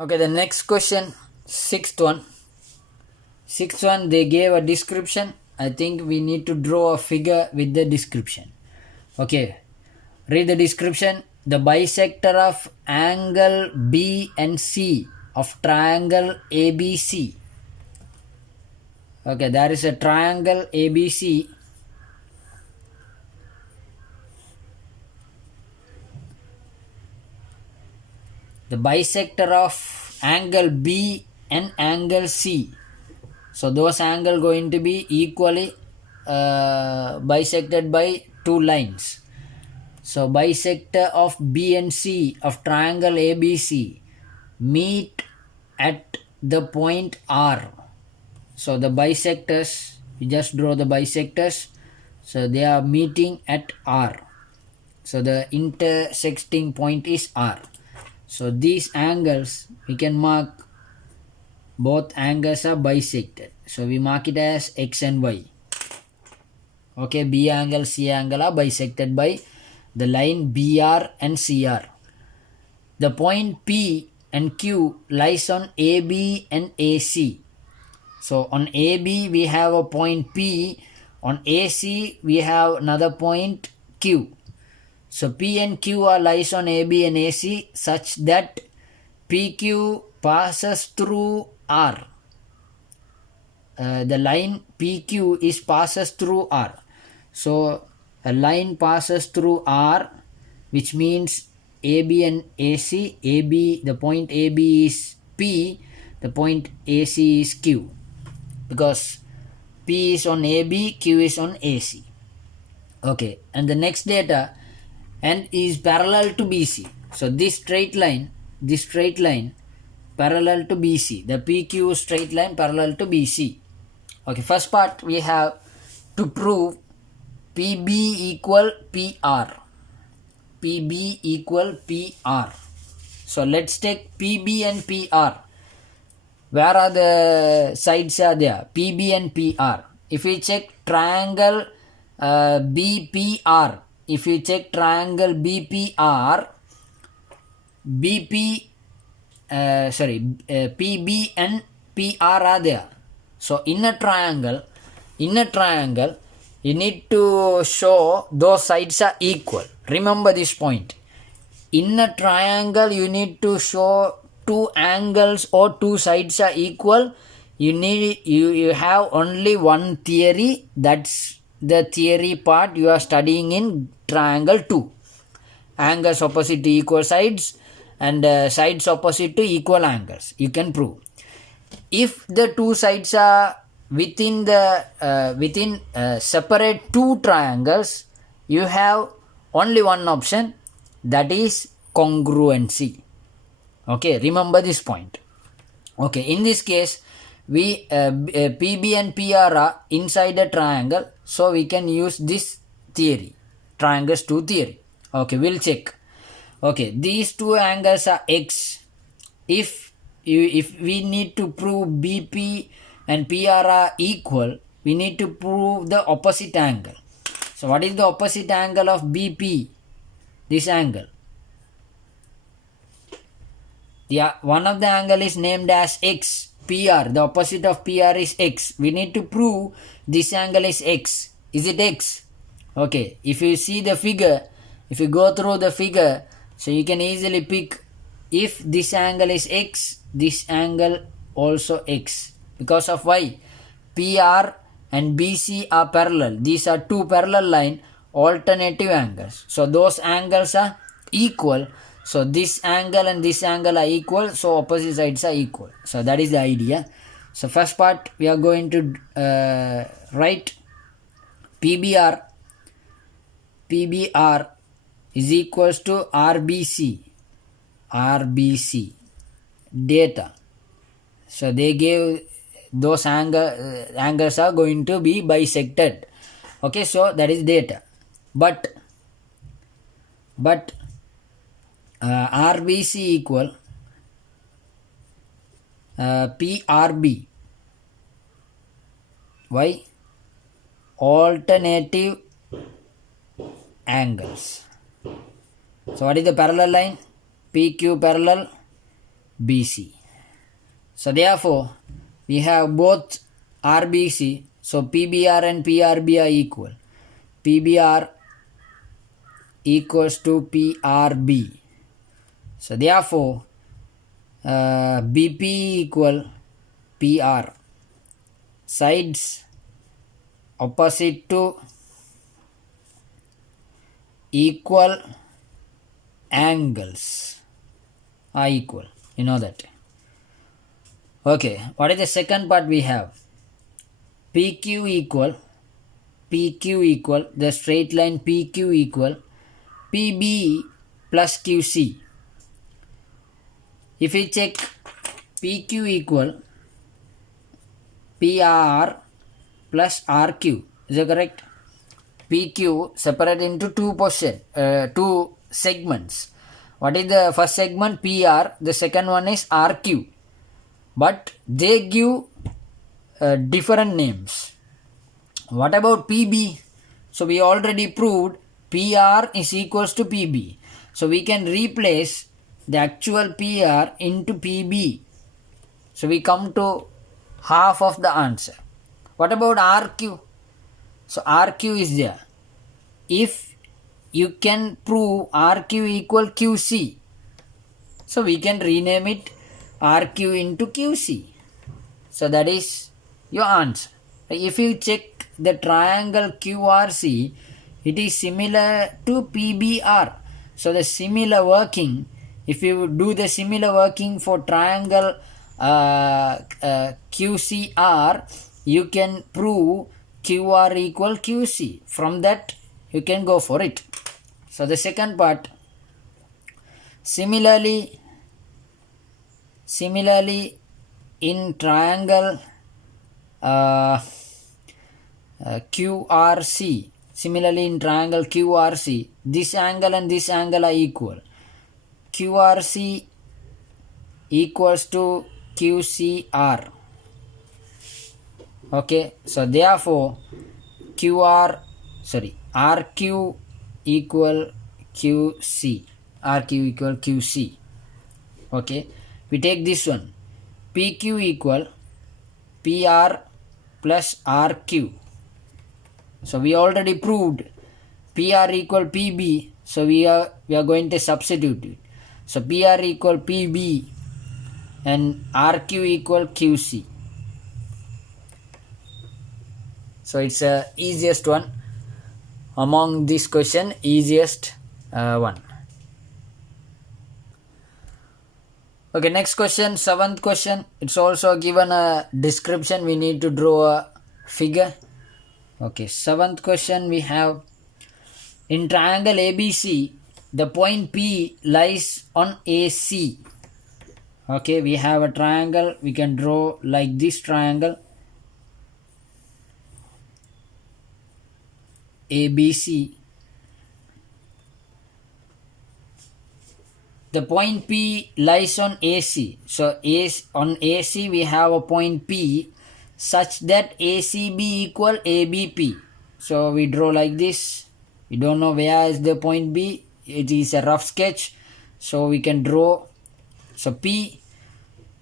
Okay, the next question, sixth one. Sixth one, they gave a description. I think we need to draw a figure with the description. Okay, read the description. The bisector of angle B and C of triangle ABC. Okay, there is a triangle ABC. The bisector of angle B and angle C. So those angles going to be equally bisected by two lines. So bisector of B and C of triangle ABC meet at the point R. So the bisectors, we just draw the bisectors. So they are meeting at R. So the intersecting point is R. So these angles, we can mark both angles are bisected. So we mark it as X and Y. Okay, B angle, C angle are bisected by the line BR and CR. The point P and Q lies on AB and AC. So on AB we have a point P, on AC we have another point Q. So P and Q are lies on AB and AC such that PQ passes through R. The line PQ is passes through R. So a line passes through R, which means AB and AC. AB, the point AB is P, the point AC is Q, because P is on AB, Q is on AC. Okay, and the next data, and is parallel to BC. So this straight line parallel to BC, the PQ straight line parallel to BC. Okay, first part we have to prove PB equal PR. PB equal PR. So let's take PB and PR. Where are the sides are there? PB and PR. If we check triangle BPR, if you check triangle BPR, PB and PR are there. So in a triangle, you need to show those sides are equal. Remember this point. In a triangle, you need to show two angles or two sides are equal. You have only one theory. That's the theory part you are studying in triangle 2. Angles opposite to equal sides and sides opposite to equal angles. You can prove. If the two sides are within separate two triangles, you have only one option, that is congruency. Okay, remember this point. Okay, in this case, we PB and PR are inside a triangle, so we can use this theory, triangles 2 theory. Okay, we'll check. Okay, these two angles are X. If we need to prove BP and PR are equal, we need to prove the opposite angle. So what is the opposite angle of BP? This angle. One of the angle is named as X. PR, the opposite of PR is X. We need to prove this angle is X. Is it X? Okay, if you see the figure, if you go through the figure, so you can easily pick, if this angle is X, this angle also X. Because of why? PR and BC are parallel. These are two parallel line, alternative angles. So those angles are equal. So this angle and this angle are equal. So opposite sides are equal. So that is the idea. So first part we are going to write PBR is equals to RBC data. So they gave those angles are going to be bisected. Okay, so that is data. But RBC equal PRB. Why? Alternative angles. So what is the parallel line? PQ parallel BC. So therefore, we have both RBC. So PBR and PRB are equal. PBR equals to PRB. So therefore, BP equal PR. Sides opposite to equal angles are equal. You know that. Okay, what is the second part we have? PQ equal the straight line PQ equal PB plus QC. If we check PQ equal PR plus RQ, is that correct? PQ separated into two segments. What is the first segment? PR. The second one is RQ. But they give different names. What about PB? So we already proved PR is equals to PB. So we can replace the actual PR into PB. So we come to half of the answer. What about RQ? So RQ is there. If you can prove RQ equal QC, so we can rename it RQ into QC. So that is your answer. If you check the triangle QRC, it is similar to PBR. So the similar working, if you do the similar working for triangle QCR, you can prove QR equal QC. From that you can go for it. So the second part, similarly in triangle QRC, this angle and this angle are equal. QRC equals to QCR. Okay, so therefore RQ equal QC. Okay, we take this one. PQ equal PR plus RQ. So we already proved PR equal PB. So we are going to substitute it. So PR equal PB and RQ equal QC. So it's the easiest one among this question, easiest one. Okay, next question, 7th question. It's also given a description. We need to draw a figure. Okay, 7th question we have, in triangle ABC, the point P lies on AC. Okay, we have a triangle. We can draw like this triangle. ABC. The point P lies on AC. So on AC we have a point P such that ACB equal ABP. So we draw like this. We don't know where is the point B. It is a rough sketch. So we can draw. So P.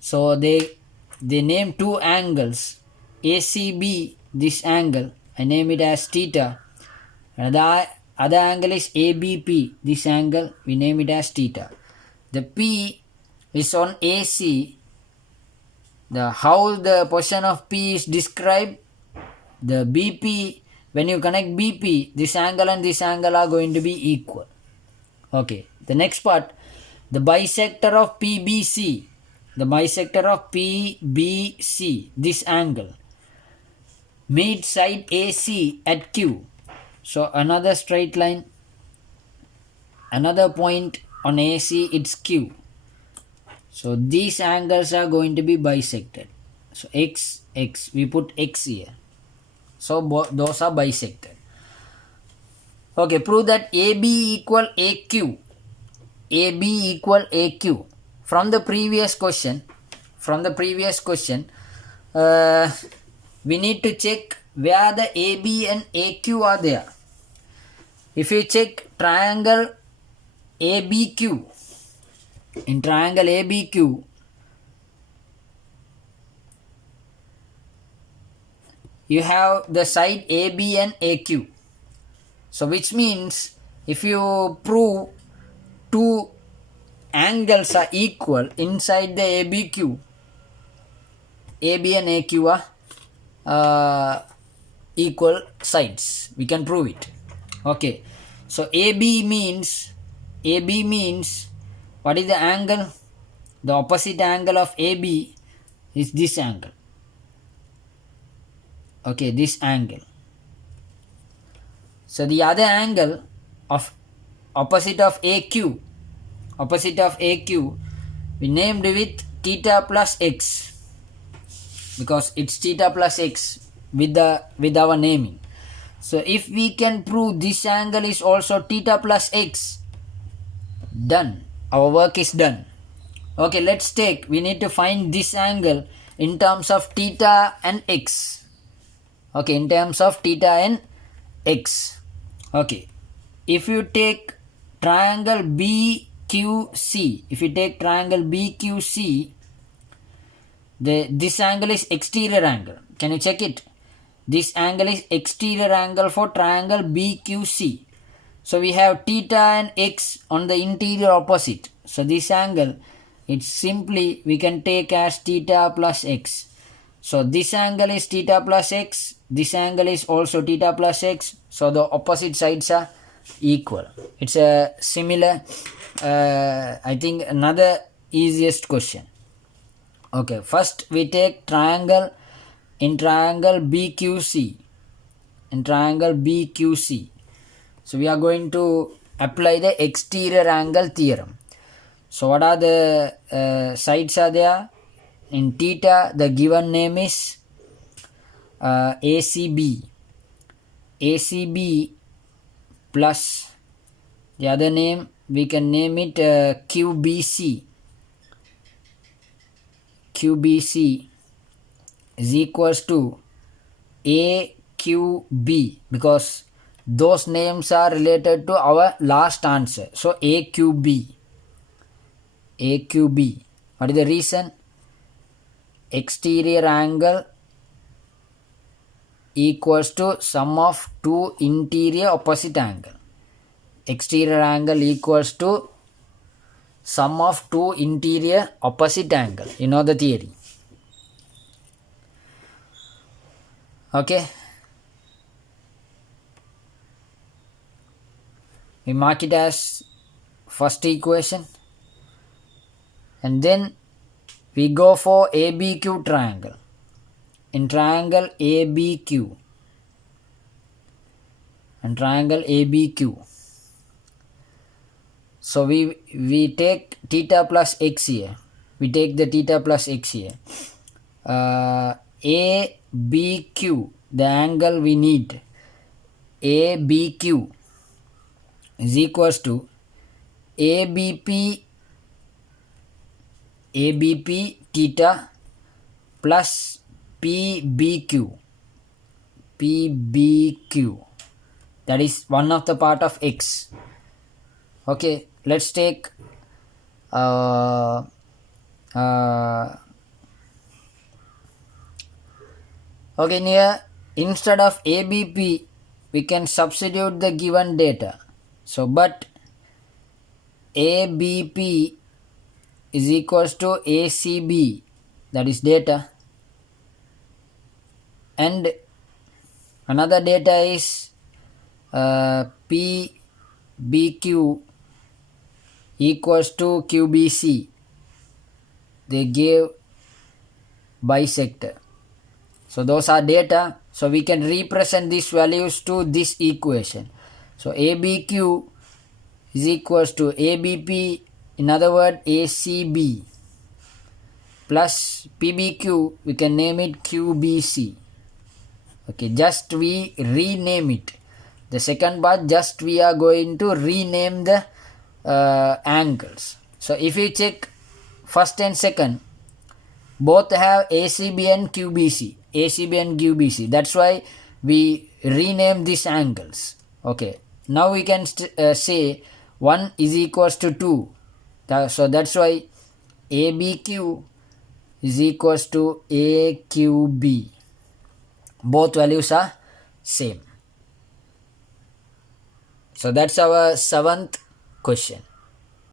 So they name two angles. ACB, this angle, I name it as theta. And the other angle is ABP. This angle we name it as theta. The P is on AC. How the position of P is described. The BP, when you connect BP, this angle and this angle are going to be equal. Okay. The next part, the bisector of PBC. The bisector of PBC, this angle, meet side AC at Q. So another straight line, another point on AC, it's Q. So these angles are going to be bisected. So X, we put X here. So those are bisected. Okay, prove that AB equal AQ. AB equal AQ. From the previous question, we need to check where the AB and AQ are there. If you check triangle ABQ, in triangle ABQ, you have the side AB and AQ. So which means if you prove two angles are equal inside the ABQ, AB and AQ are equal sides. We can prove it. Okay. So AB means what is the angle? The opposite angle of AB is this angle. Okay, this angle. So the other angle of opposite of AQ, we named with theta plus x, because it's theta plus x with our naming. So if we can prove this angle is also theta plus x, done. Our work is done. Okay, let's take, we need to find this angle in terms of theta and x. Okay, in terms of theta and x. Okay, if you take triangle BQC, this angle is exterior angle. Can you check it? This angle is exterior angle for triangle BQC. So we have theta and x on the interior opposite. So this angle, it's simply we can take as theta plus x. So this angle is theta plus x. This angle is also theta plus x. So the opposite sides are equal. It's a similar, I think another easiest question. Okay, first we take triangle in triangle BQC. So we are going to apply the exterior angle theorem. So what are the sides are there? In theta, the given name is ACB. ACB plus the other name, we can name it QBC. QBC is equals to AQB, because those names are related to our last answer. So AQB. What is the reason? Exterior angle equals to sum of two interior opposite angle. Exterior angle equals to sum of two interior opposite angle. You know the theory. Okay. We mark it as first equation. And then we go for ABQ triangle. In triangle ABQ. So we take theta plus x here. We take the theta plus x here. ABQ, the angle we need. ABQ is equals to ABP theta plus PBQ. That is one of the part of x. Okay, let's take okay, here instead of ABP we can substitute the given data. So but ABP is equals to ACB, that is data, and another data is PBQ equals to QBC. They gave bisector. So those are data. So we can represent these values to this equation. So ABQ is equals to ABP, in other words ACB, plus PBQ, we can name it QBC. Okay, just we rename it. The second part, just we are going to rename the angles. So if you check first and second, both have ACB and QBC. That's why we rename these angles. Okay, now we can say 1 is equals to 2. So that's why ABQ is equals to AQB. Both values are same. So that's our seventh question.